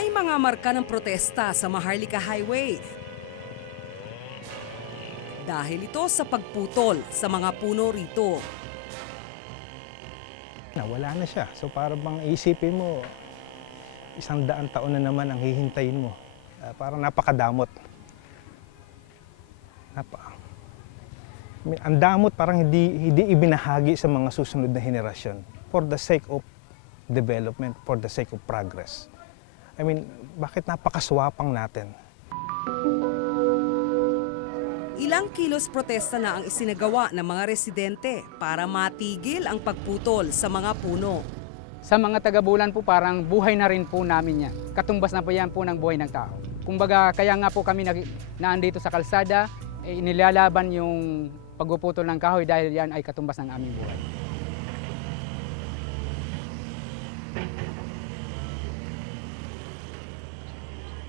May mga marka ng protesta sa Maharlika Highway dahil ito sa pagputol sa mga puno rito. Wala na siya. So para bang isipin mo, 100 taon na naman ang hihintayin mo. Parang napakadamot. Ang damot parang hindi ibinahagi sa mga susunod na henerasyon for the sake of development, for the sake of progress. I mean, bakit napakaswapang natin? Ilang kilos protesta na ang isinagawa ng mga residente para matigil ang pagputol sa mga puno. Sa mga taga-Bulan po parang buhay na rin po namin yan. Katumbas na po yan po ng buhay ng tao. Kumbaga kaya nga po kami naandito sa kalsada, inilalaban yung pagpuputol ng kahoy dahil yan ay katumbas ng aming buhay.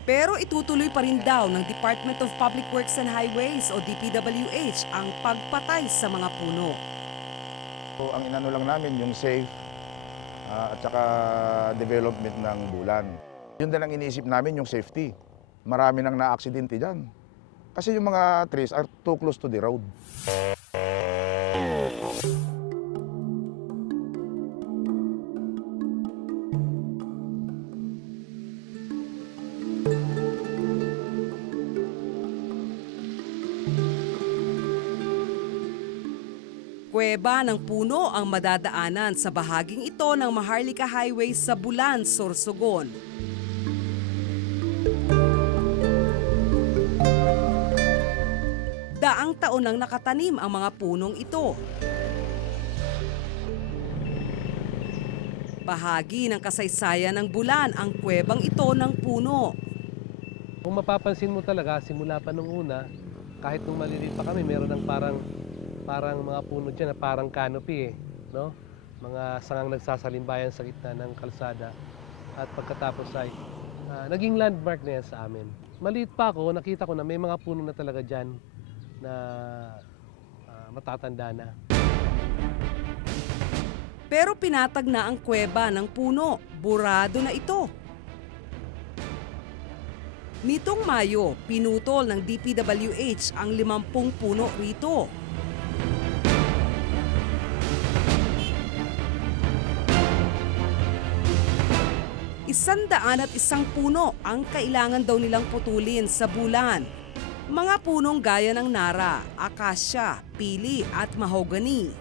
Pero itutuloy pa rin daw ng Department of Public Works and Highways o DPWH ang pagpatay sa mga puno. So, ang inano lang namin yung safe at saka development ng Bulan. Yun din ang iniisip namin yung safety. Marami nang na-aksidente dyan. Kasi yung mga trees are too close to the road. Kuweba ng puno ang madadaanan sa bahaging ito ng Maharlika Highway sa Bulan, Sorsogon. Daang taon nang nakatanim ang mga punong ito. Bahagi ng kasaysayan ng Bulan ang kuwebang ito ng puno. Kung mapapansin mo talaga, simula pa nung una, kahit nung maliliit pa kami, meron ng parang mga puno dyan na parang canopy no? Mga sangang nagsasalimbayan sa gitna ng kalsada. At pagkatapos ay naging landmark na yan sa amin. Maliit pa ako, nakita ko na may mga puno na talaga dyan na matatanda na. Pero pinatag na ang kuweba ng puno, burado na ito. Nitong Mayo, pinutol ng DPWH ang 50 puno rito. Isandaan at isang puno ang kailangan daw nilang putulin sa Bulan. Mga punong gaya ng nara, akasya, pili at mahogany.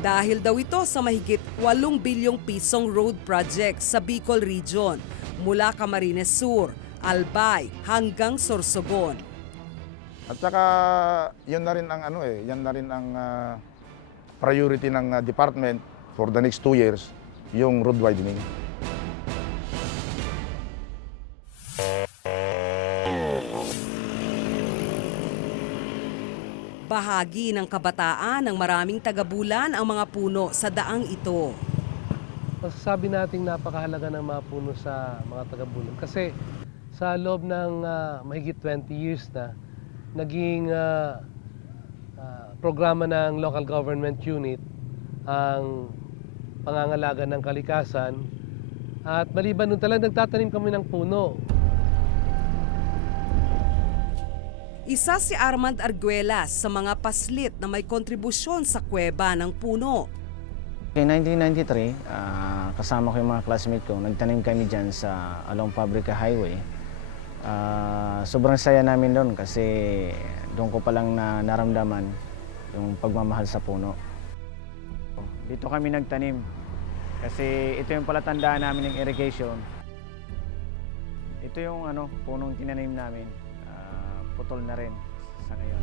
Dahil daw ito sa mahigit 8 bilyong pisong road project sa Bicol Region, mula Camarines Sur, Albay hanggang Sorsogon. At saka yun na rin ang yan na rin ang priority ng department for the next 2 years, yung road widening. Bahagi ng kabataan ng maraming taga-Bulan ang mga puno sa daang ito. Masasabi nating napakahalaga ng mga puno sa mga taga-Bulan kasi sa loob ng mahigit 20 years na naging programa ng local government unit ang pangangalaga ng kalikasan at maliban nun talagang nagtatanim kami ng puno. Isa si Armand Arguelas sa mga paslit na may kontribusyon sa kuweba ng puno. In 1993, kasama ko yung mga classmate ko, nagtanim kami dyan sa along Pabrika Highway. Sobrang saya namin doon kasi doon ko palang naramdaman yung pagmamahal sa puno. Dito kami nagtanim kasi ito yung palatandaan namin ng irrigation. Ito yung punong tinanim namin. Putol na rin sa ngayon.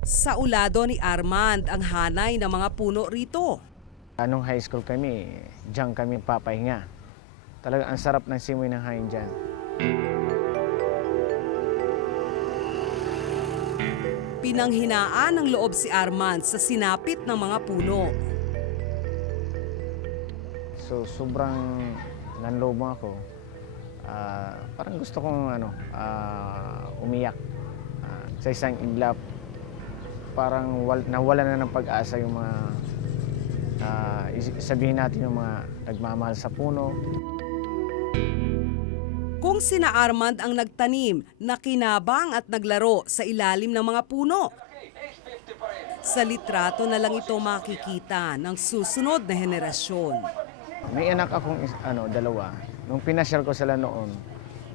Sa ulado ni Armand ang hanay ng mga puno rito. Anong high school kami, diyan kami papahinga. Talaga ang sarap ng simoy ng hangin dyan. Pinanghinaan ng loob si Armand sa sinapit ng mga puno. So sobrang nanloob ako. parang gusto kong umiyak. Sa isang iglap, parang nawala na ng pag-asa yung mga, sabihin natin yung mga nagmamahal sa puno. Kung sina Armand ang nagtanim, nakinabang at naglaro sa ilalim ng mga puno. Sa litrato na lang ito makikita ng susunod na henerasyon. May anak akong dalawa. Nung pinasyal ko sila noon,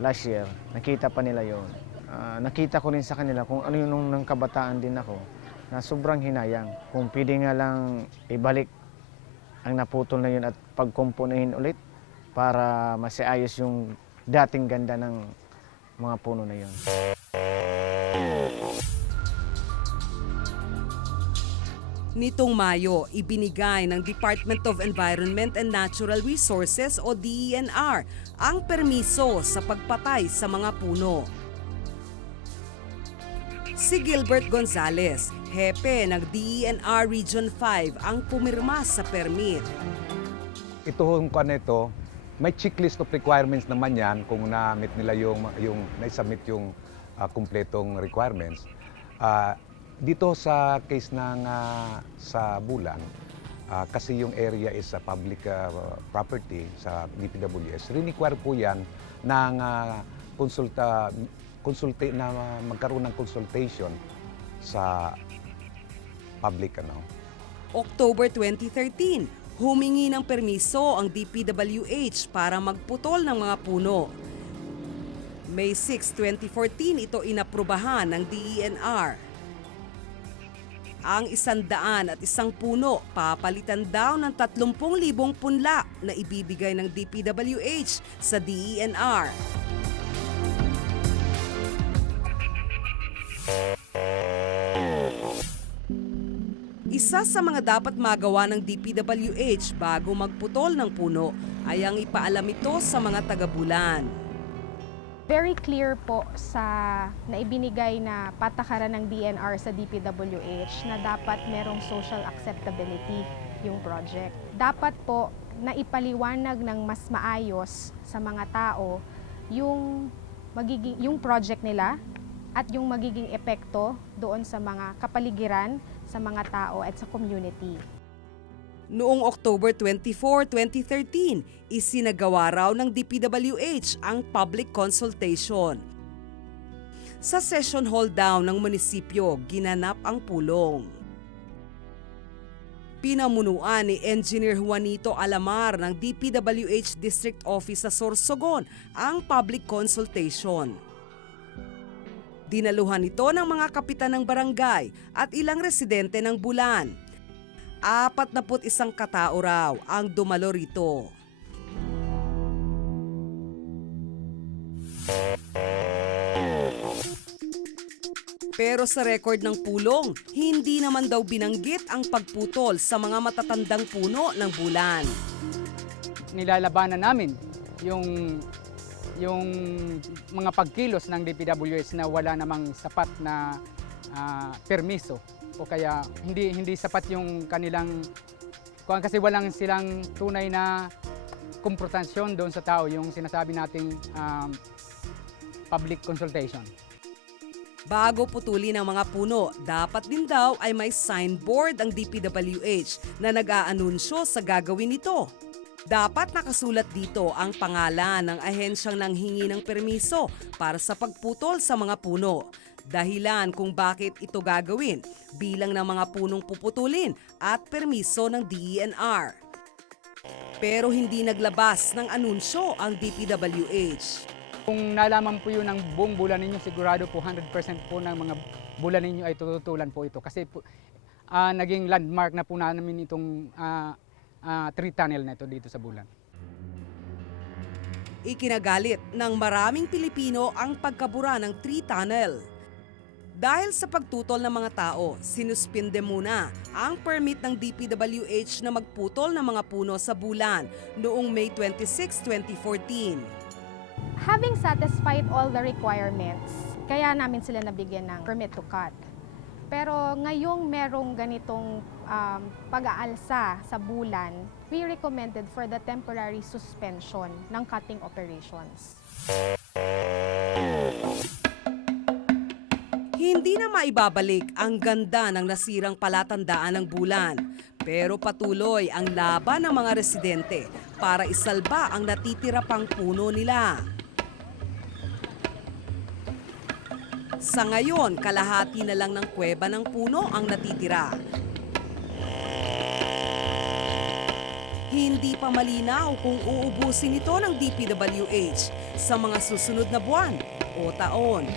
last year, nakita pa nila yon. Nakita ko rin sa kanila kung ano yung nung kabataan din ako, na sobrang hinayang. Kung pwede nga lang ibalik ang naputol na yun at pagkumpunahin ulit para masiayos yung dating ganda ng mga puno na yun. Nitong Mayo, ibinigay ng Department of Environment and Natural Resources o DENR ang permiso sa pagpatay sa mga puno. Si Gilbert Gonzales, hepe ng DENR Region 5, ang pumirma sa permit. Ito hong kanito, may checklist of requirements naman yan kung na-meet nila yung na-submit yung kumpletong requirements. Dito sa case ng sa Bulan, kasi yung area is public property sa DPWS, require po yan ng na magkaroon ng consultation sa public. October 2013, humingi ng permiso ang DPWH para magputol ng mga puno. May 6, 2014 ito inaprubahan ng DENR. Ang 101 puno, papalitan daw ng 30,000 punla na ibibigay ng DPWH sa DENR. Isa sa mga dapat magawa ng DPWH bago magputol ng puno ay ang ipaalam ito sa mga taga-Bulan. Very clear po sa naibinigay na patakaran ng DNR sa DPWH na dapat merong social acceptability yung project. Dapat po naipaliwanag ng mas maayos sa mga tao yung project nila at yung magiging epekto doon sa mga kapaligiran, sa mga tao at sa community. Noong October 24, 2013, isinagawa raw ng DPWH ang public consultation. Sa session hall daw ng munisipyo, ginanap ang pulong. Pinamunuan ni Engineer Juanito Alamar ng DPWH District Office sa Sorsogon ang public consultation. Dinaluhan ito ng mga kapitan ng barangay at ilang residente ng Bulan. 41 katao raw ang dumalo rito. Pero sa record ng pulong, hindi naman daw binanggit ang pagputol sa mga matatandang puno ng Bulan. Nilalabanan namin yung mga pagkilos ng DPWH na wala namang sapat na permiso o kaya hindi sapat yung kanilang kasi walang silang tunay na komportasyon doon sa tao, yung sinasabi nating public consultation. Bago putulin ang mga puno, dapat din daw ay may signboard ang DPWH na nag-aanunsyo sa gagawin nito. Dapat nakasulat dito ang pangalan ng ahensyang nanghingi ng permiso para sa pagputol sa mga puno. Dahilan kung bakit ito gagawin, bilang ng mga punong puputulin at permiso ng DENR. Pero hindi naglabas ng anunsyo ang DPWH. Kung nalaman po yun ng buong Bulan ninyo, sigurado po 100% po ng mga Bulan ninyo ay tututulan po ito. Kasi po, naging landmark na po namin itong tree tunnel na ito dito sa Bulan. Ikinagalit ng maraming Pilipino ang pagkabura ng tree tunnel. Dahil sa pagtutol ng mga tao, sinuspinde muna ang permit ng DPWH na magputol ng mga puno sa Bulan noong May 26, 2014. Having satisfied all the requirements, kaya namin sila nabigyan ng permit to cut. Pero ngayong merong ganitong pag-aalsa sa bulan, we recommended for the temporary suspension ng cutting operations. Hindi na maibabalik ang ganda ng nasirang palatandaan ng bulan. Pero patuloy ang laban ng mga residente para isalba ang natitira pang puno nila. Sa ngayon, kalahati na lang ng kuweba ng puno ang natitira. Hindi pa malinaw kung uubusin ito ng DPWH sa mga susunod na buwan o taon.